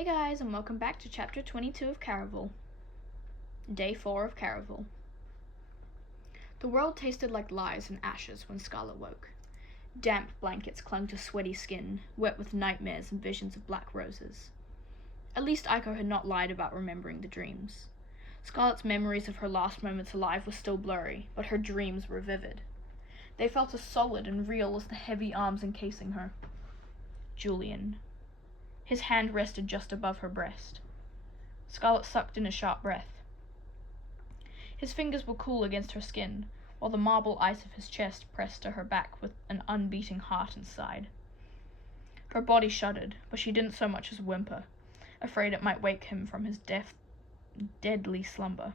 Hey guys, and welcome back to Chapter 22 of Caraval. Day 4 of Caraval. The world tasted like lies and ashes when Scarlet woke. Damp blankets clung to sweaty skin, wet with nightmares and visions of black roses. At least Aiko had not lied about remembering the dreams. Scarlet's memories of her last moments alive were still blurry, but her dreams were vivid. They felt as solid and real as the heavy arms encasing her. Julian. His hand rested just above her breast. Scarlet sucked in a sharp breath. His fingers were cool against her skin, while the marble ice of his chest pressed to her back with an unbeating heart inside. Her body shuddered, but she didn't so much as whimper, afraid it might wake him from his deadly slumber.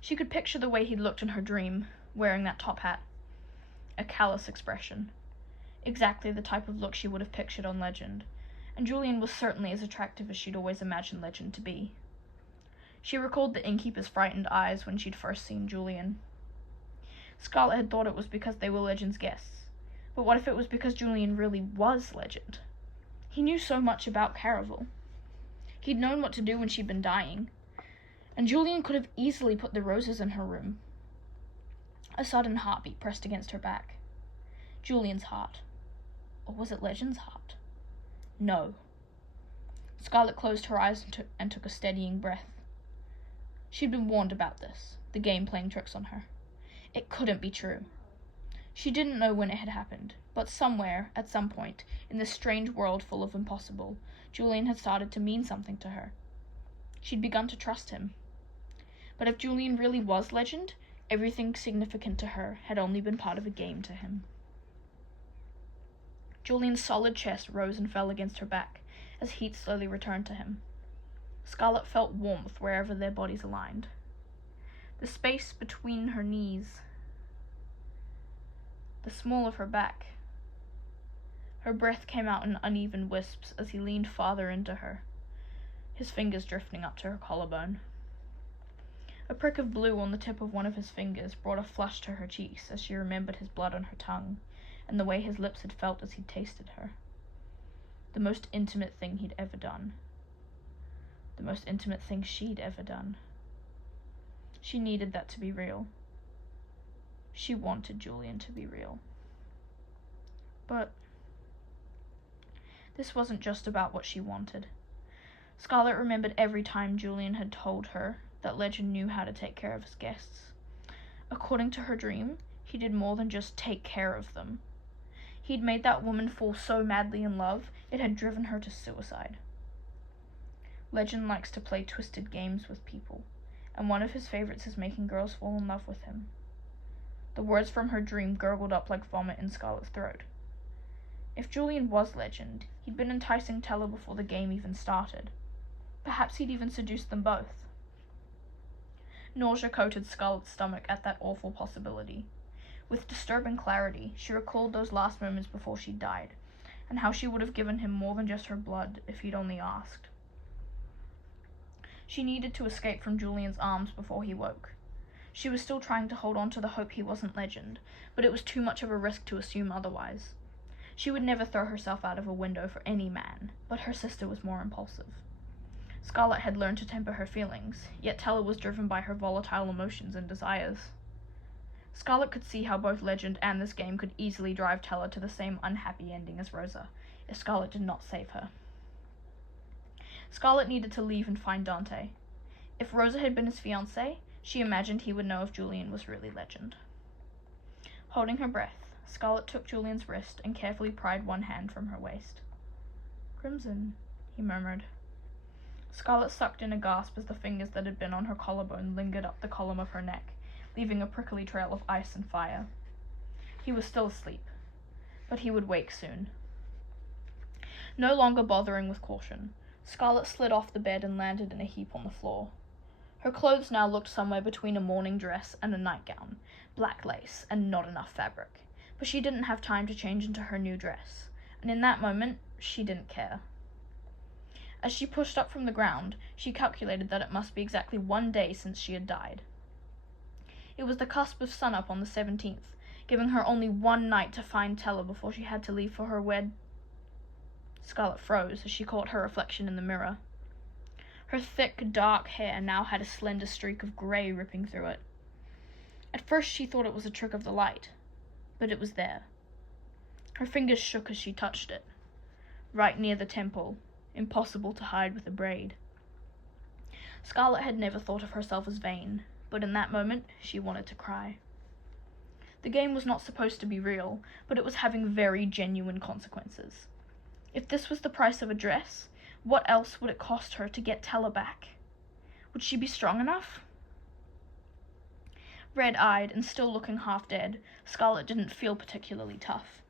She could picture the way he'd looked in her dream, wearing that top hat. A callous expression. Exactly the type of look she would have pictured on Legend, and Julian was certainly as attractive as she'd always imagined Legend to be. She recalled the innkeeper's frightened eyes when she'd first seen Julian. Scarlet had thought it was because they were Legend's guests, but what if it was because Julian really was Legend? He knew so much about Caraval. He'd known what to do when she'd been dying, and Julian could have easily put the roses in her room. A sudden heartbeat pressed against her back. Julian's heart. Or was it Legend's heart? No. Scarlet closed her eyes and took a steadying breath. She'd been warned about this, the game playing tricks on her. It couldn't be true. She didn't know when it had happened, but somewhere, at some point, in this strange world full of impossible, Julian had started to mean something to her. She'd begun to trust him. But if Julian really was Legend, everything significant to her had only been part of a game to him. Julian's solid chest rose and fell against her back as heat slowly returned to him. Scarlet felt warmth wherever their bodies aligned. The space between her knees, the small of her back. Her breath came out in uneven wisps as he leaned farther into her, his fingers drifting up to her collarbone. A prick of blue on the tip of one of his fingers brought a flush to her cheeks as she remembered his blood on her tongue, and the way his lips had felt as he'd tasted her. The most intimate thing he'd ever done. The most intimate thing she'd ever done. She needed that to be real. She wanted Julian to be real. But this wasn't just about what she wanted. Scarlet remembered every time Julian had told her that Legend knew how to take care of his guests. According to her dream, he did more than just take care of them. He'd made that woman fall so madly in love, it had driven her to suicide. Legend likes to play twisted games with people, and one of his favorites is making girls fall in love with him. The words from her dream gurgled up like vomit in Scarlet's throat. If Julian was Legend, he'd been enticing Teller before the game even started. Perhaps he'd even seduced them both. Nausea coated Scarlet's stomach at that awful possibility. With disturbing clarity, she recalled those last moments before she died, and how she would have given him more than just her blood if he'd only asked. She needed to escape from Julian's arms before he woke. She was still trying to hold on to the hope he wasn't Legend, but it was too much of a risk to assume otherwise. She would never throw herself out of a window for any man, but her sister was more impulsive. Scarlet had learned to temper her feelings, yet Teller was driven by her volatile emotions and desires. Scarlet could see how both Legend and this game could easily drive Teller to the same unhappy ending as Rosa, if Scarlet did not save her. Scarlet needed to leave and find Dante. If Rosa had been his fiancée, she imagined he would know if Julian was really Legend. Holding her breath, Scarlet took Julian's wrist and carefully pried one hand from her waist. "Crimson," he murmured. Scarlet sucked in a gasp as the fingers that had been on her collarbone lingered up the column of her neck, leaving a prickly trail of ice and fire. He was still asleep, but he would wake soon. No longer bothering with caution, Scarlet slid off the bed and landed in a heap on the floor. Her clothes now looked somewhere between a morning dress and a nightgown, black lace and not enough fabric, but she didn't have time to change into her new dress, and in that moment, she didn't care. As she pushed up from the ground, she calculated that it must be exactly 1 day since she had died. It was the cusp of sunup on the 17th, giving her only one night to find Teller before she had to leave for her Scarlet froze as she caught her reflection in the mirror. Her thick, dark hair now had a slender streak of grey ripping through it. At first she thought it was a trick of the light, but it was there. Her fingers shook as she touched it, right near the temple, impossible to hide with a braid. Scarlet had never thought of herself as vain, but in that moment she wanted to cry. The game was not supposed to be real, but it was having very genuine consequences. If this was the price of a dress, what else would it cost her to get Tella back? Would she be strong enough? Red-eyed and still looking half dead, Scarlet didn't feel particularly tough.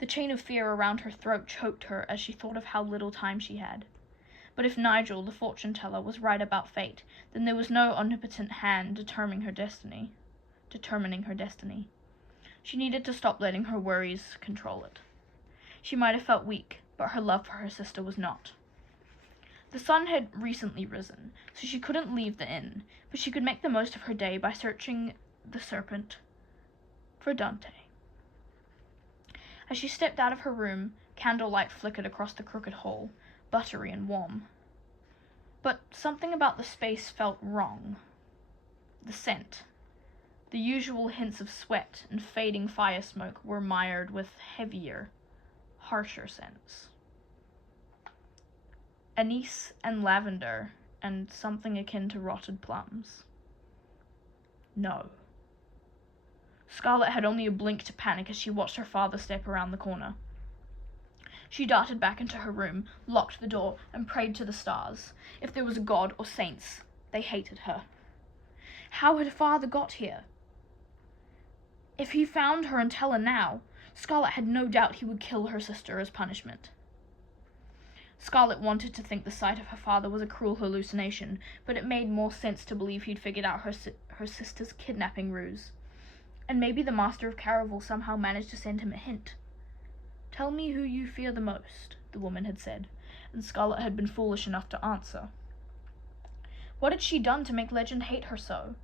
The chain of fear around her throat choked her as she thought of how little time she had. But if Nigel, the fortune-teller, was right about fate, then there was no omnipotent hand determining her destiny. She needed to stop letting her worries control it. She might have felt weak, but her love for her sister was not. The sun had recently risen, so she couldn't leave the inn, but she could make the most of her day by searching the serpent for Dante. As she stepped out of her room, candlelight flickered across the crooked hall, buttery and warm. But something about the space felt wrong. The scent. The usual hints of sweat and fading fire smoke were mired with heavier, harsher scents. Anise and lavender, and something akin to rotted plums. No. Scarlet had only a blink to panic as she watched her father step around the corner. She darted back into her room, locked the door, and prayed to the stars. If there was a god or saints, they hated her. How had father got here? If he found her and Tella now, Scarlet had no doubt he would kill her sister as punishment. Scarlet wanted to think the sight of her father was a cruel hallucination, but it made more sense to believe he'd figured out her sister's kidnapping ruse. And maybe the master of Caraval somehow managed to send him a hint. "Tell me who you fear the most," the woman had said, and Scarlet had been foolish enough to answer. What had she done to make Legend hate her so?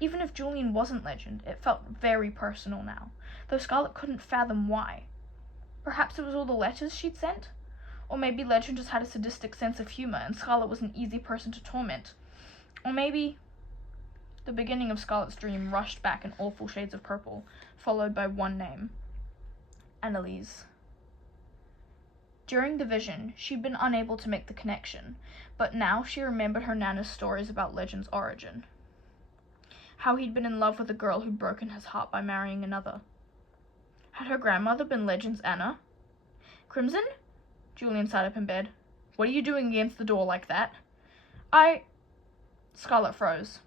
Even if Julian wasn't Legend, it felt very personal now, though Scarlet couldn't fathom why. Perhaps it was all the letters she'd sent? Or maybe Legend just had a sadistic sense of humor and Scarlet was an easy person to torment. Or maybe... The beginning of Scarlet's dream rushed back in awful shades of purple, followed by one name. Annalise. During the vision, she'd been unable to make the connection, but now she remembered her Nana's stories about Legend's origin. How he'd been in love with a girl who'd broken his heart by marrying another. Had her grandmother been Legend's Anna? Crimson? Julian sat up in bed. "What are you doing against the door like that?" Scarlet froze.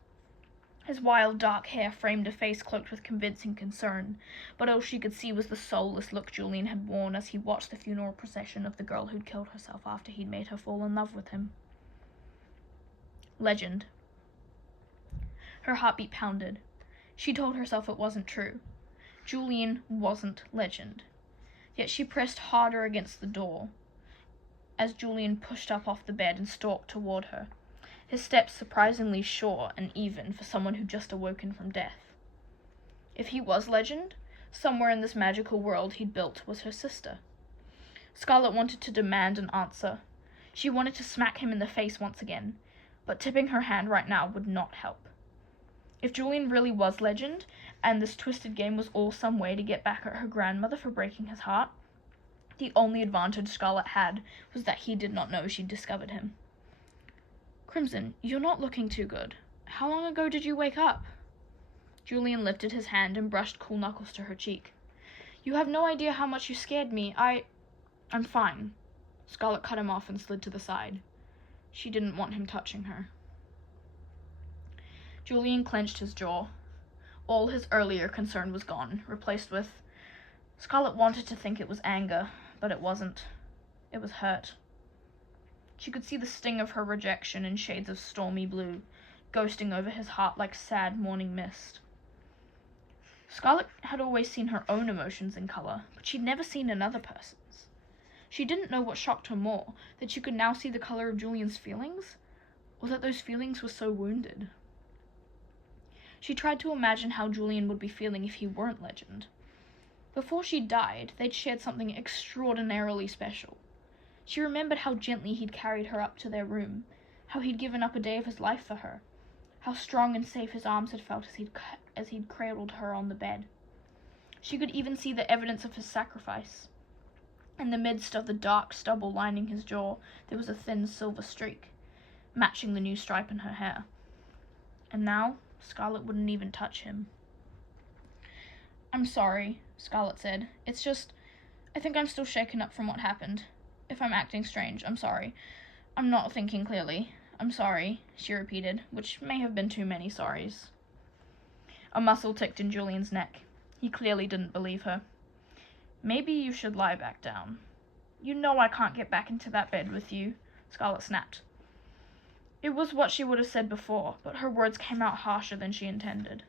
His wild dark hair framed a face cloaked with convincing concern, but all she could see was the soulless look Julian had worn as he watched the funeral procession of the girl who'd killed herself after he'd made her fall in love with him. Legend. Her heartbeat pounded. She told herself it wasn't true. Julian wasn't Legend. Yet she pressed harder against the door as Julian pushed up off the bed and stalked toward her, his steps surprisingly sure and even for someone who'd just awoken from death. If he was Legend, somewhere in this magical world he'd built was her sister. Scarlet wanted to demand an answer. She wanted to smack him in the face once again, but tipping her hand right now would not help. If Julian really was Legend, and this twisted game was all some way to get back at her grandmother for breaking his heart, the only advantage Scarlet had was that he did not know she'd discovered him. "Crimson, you're not looking too good. How long ago did you wake up?" Julian lifted his hand and brushed cool knuckles to her cheek. "You have no idea how much you scared me. I'm fine." Scarlet cut him off and slid to the side. She didn't want him touching her. Julian clenched his jaw. All his earlier concern was gone, replaced with... Scarlet wanted to think it was anger, but it wasn't. It was hurt. She could see the sting of her rejection in shades of stormy blue, ghosting over his heart like sad morning mist. Scarlet had always seen her own emotions in color, but she'd never seen another person's. She didn't know what shocked her more, that she could now see the color of Julian's feelings, or that those feelings were so wounded. She tried to imagine how Julian would be feeling if he weren't Legend. Before she died, they'd shared something extraordinarily special. She remembered how gently he'd carried her up to their room, how he'd given up a day of his life for her, how strong and safe his arms had felt as he'd cradled her on the bed. She could even see the evidence of his sacrifice. In the midst of the dark stubble lining his jaw, there was a thin silver streak, matching the new stripe in her hair. And now, Scarlet wouldn't even touch him. "I'm sorry," Scarlet said. "It's just, I think I'm still shaken up from what happened. If I'm acting strange, I'm sorry. I'm not thinking clearly. I'm sorry," she repeated, which may have been too many sorries. A muscle ticked in Julian's neck. He clearly didn't believe her. "Maybe you should lie back down. You know I can't get back into that bed with you," Scarlet snapped. It was what she would have said before, but her words came out harsher than she intended.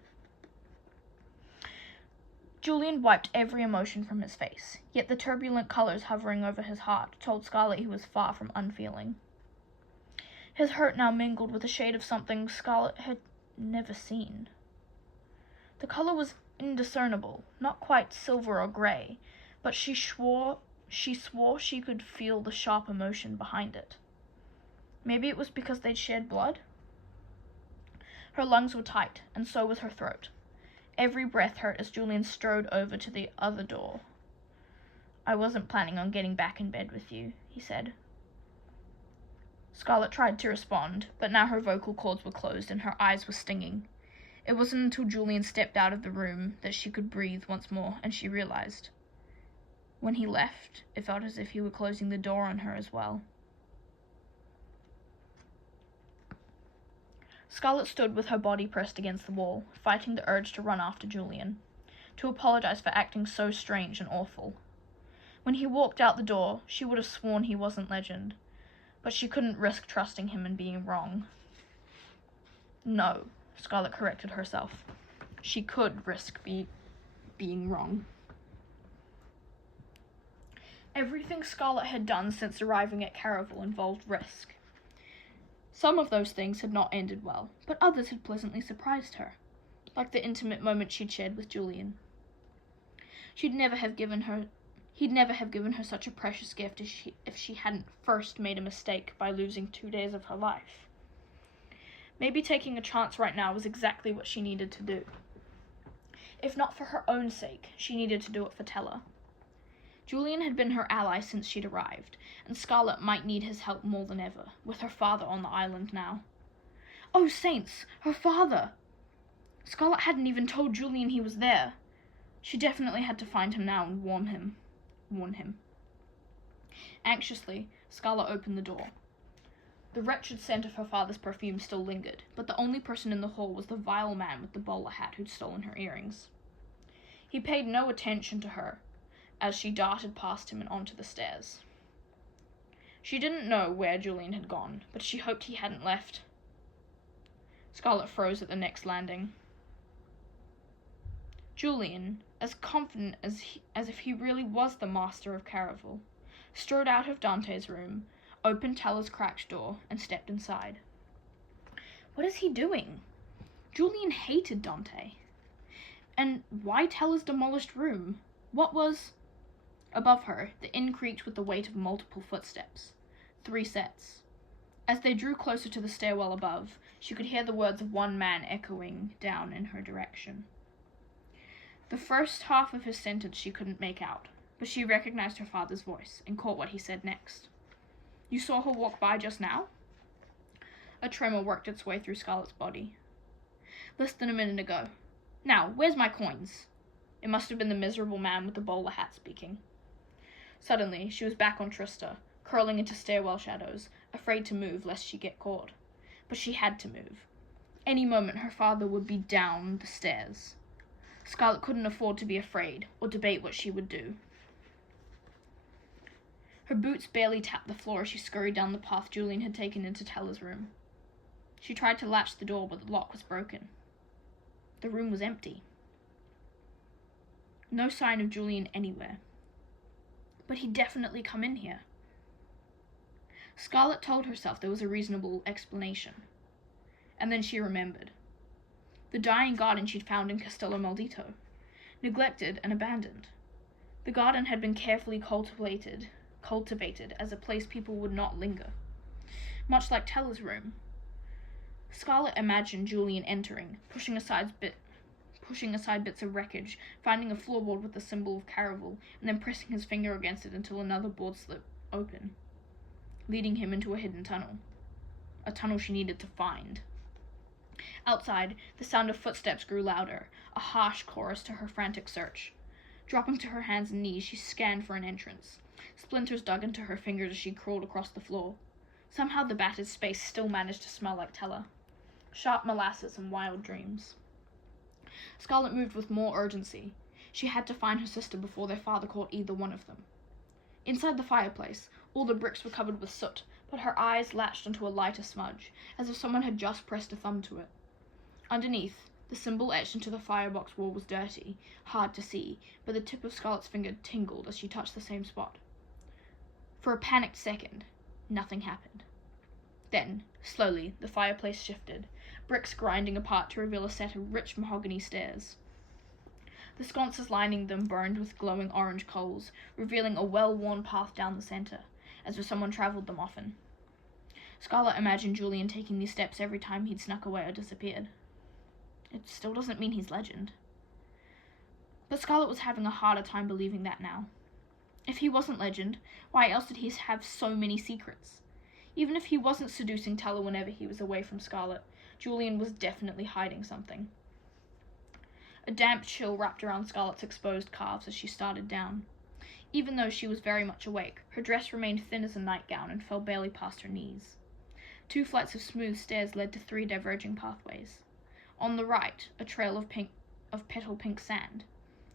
Julian wiped every emotion from his face, yet the turbulent colors hovering over his heart told Scarlet he was far from unfeeling. His hurt now mingled with a shade of something Scarlet had never seen. The color was indiscernible, not quite silver or gray, but she swore she could feel the sharp emotion behind it. Maybe it was because they'd shared blood? Her lungs were tight, and so was her throat. Every breath hurt as Julian strode over to the other door. "I wasn't planning on getting back in bed with you," he said. Scarlet tried to respond, but now her vocal cords were closed and her eyes were stinging. It wasn't until Julian stepped out of the room that she could breathe once more, and she realized. When he left, it felt as if he were closing the door on her as well. Scarlet stood with her body pressed against the wall, fighting the urge to run after Julian, to apologize for acting so strange and awful. When he walked out the door, she would have sworn he wasn't Legend, but she couldn't risk trusting him and being wrong. No, Scarlet corrected herself. She could risk being wrong. Everything Scarlet had done since arriving at Caraval involved risk. Some of those things had not ended well, but others had pleasantly surprised her, like the intimate moment she'd shared with Julian. He'd never have given her such a precious gift if she hadn't first made a mistake by losing 2 days of her life. Maybe taking a chance right now was exactly what she needed to do. If not for her own sake, she needed to do it for Tella. Julian had been her ally since she'd arrived, and Scarlet might need his help more than ever, with her father on the island now. Oh, saints! Her father! Scarlet hadn't even told Julian he was there. She definitely had to find him now and warn him. Anxiously, Scarlet opened the door. The wretched scent of her father's perfume still lingered, but the only person in the hall was the vile man with the bowler hat who'd stolen her earrings. He paid no attention to her, as she darted past him and onto the stairs. She didn't know where Julian had gone, but she hoped he hadn't left. Scarlet froze at the next landing. Julian, as confident as if he really was the master of Caraval, strode out of Dante's room, opened Tella's cracked door, and stepped inside. What is he doing? Julian hated Dante. And why Tella's demolished room? What was... Above her, the inn creaked with the weight of multiple footsteps. 3 sets. As they drew closer to the stairwell above, she could hear the words of one man echoing down in her direction. The first half of his sentence she couldn't make out, but she recognized her father's voice and caught what he said next. "You saw her walk by just now?" A tremor worked its way through Scarlet's body. "Less than a minute ago. Now, where's my coins?" It must have been the miserable man with the bowler hat speaking. Suddenly, she was back on Trista, curling into stairwell shadows, afraid to move lest she get caught. But she had to move. Any moment her father would be down the stairs. Scarlet couldn't afford to be afraid, or debate what she would do. Her boots barely tapped the floor as she scurried down the path Julian had taken into Tella's room. She tried to latch the door, but the lock was broken. The room was empty. No sign of Julian anywhere. But he'd definitely come in here. Scarlet told herself there was a reasonable explanation. And then she remembered. The dying garden she'd found in Castello Maldito. Neglected and abandoned. The garden had been carefully cultivated cultivated as a place people would not linger. Much like Tella's room. Scarlet imagined Julian entering, pushing aside bits of wreckage, finding a floorboard with the symbol of Caraval, and then pressing his finger against it until another board slipped open, leading him into a hidden tunnel. A tunnel she needed to find. Outside, the sound of footsteps grew louder, a harsh chorus to her frantic search. Dropping to her hands and knees, she scanned for an entrance. Splinters dug into her fingers as she crawled across the floor. Somehow the battered space still managed to smell like Tella. Sharp molasses and wild dreams. Scarlet moved with more urgency. She had to find her sister before their father caught either one of them. Inside the fireplace, all the bricks were covered with soot, but her eyes latched onto a lighter smudge, as if someone had just pressed a thumb to it. Underneath, the symbol etched into the firebox wall was dirty, hard to see, but the tip of Scarlet's finger tingled as she touched the same spot. For a panicked second, nothing happened. Then, slowly, the fireplace shifted, bricks grinding apart to reveal a set of rich mahogany stairs. The sconces lining them burned with glowing orange coals, revealing a well-worn path down the center, as if someone travelled them often. Scarlet imagined Julian taking these steps every time he'd snuck away or disappeared. It still doesn't mean he's legend. But Scarlet was having a harder time believing that now. If he wasn't legend, why else did he have so many secrets? Even if he wasn't seducing Tella whenever he was away from Scarlet, Julian was definitely hiding something. A damp chill wrapped around Scarlet's exposed calves as she started down. Even though she was very much awake, her dress remained thin as a nightgown and fell barely past her knees. 2 flights of smooth stairs led to 3 diverging pathways. On the right, a trail of petal pink sand.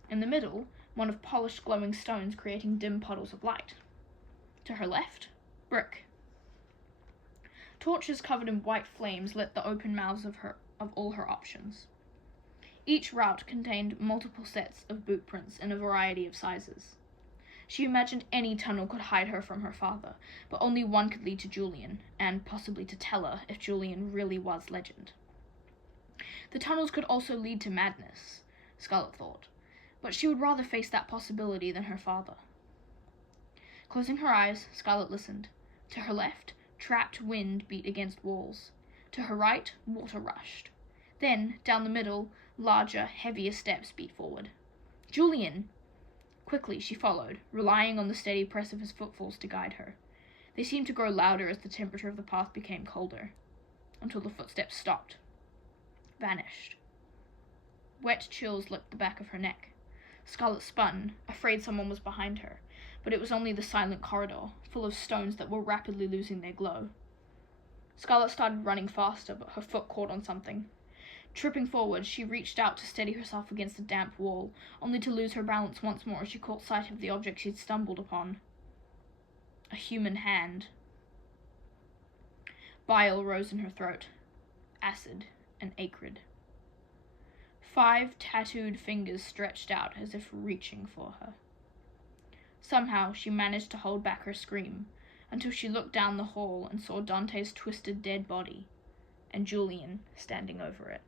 In the middle, one of polished glowing stones creating dim puddles of light. To her left, brick. Torches covered in white flames lit the open mouths of all her options. Each route contained multiple sets of boot prints in a variety of sizes. She imagined any tunnel could hide her from her father, but only one could lead to Julian, and possibly to Tella if Julian really was legend. The tunnels could also lead to madness, Scarlet thought, but she would rather face that possibility than her father. Closing her eyes, Scarlet listened. To her left, trapped wind beat against walls. To her right, water rushed. Then, down the middle, larger, heavier steps beat forward. Julian! Quickly she followed, relying on the steady press of his footfalls to guide her. They seemed to grow louder as the temperature of the path became colder, until the footsteps stopped. Vanished. Wet chills licked the back of her neck. Scarlet spun, afraid someone was behind her, but it was only the silent corridor, full of stones that were rapidly losing their glow. Scarlet started running faster, but her foot caught on something. Tripping forward, she reached out to steady herself against a damp wall, only to lose her balance once more as she caught sight of the object she'd stumbled upon. A human hand. Bile rose in her throat. Acid and acrid. 5 tattooed fingers stretched out as if reaching for her. Somehow she managed to hold back her scream, until she looked down the hall and saw Dante's twisted dead body, and Julian standing over it.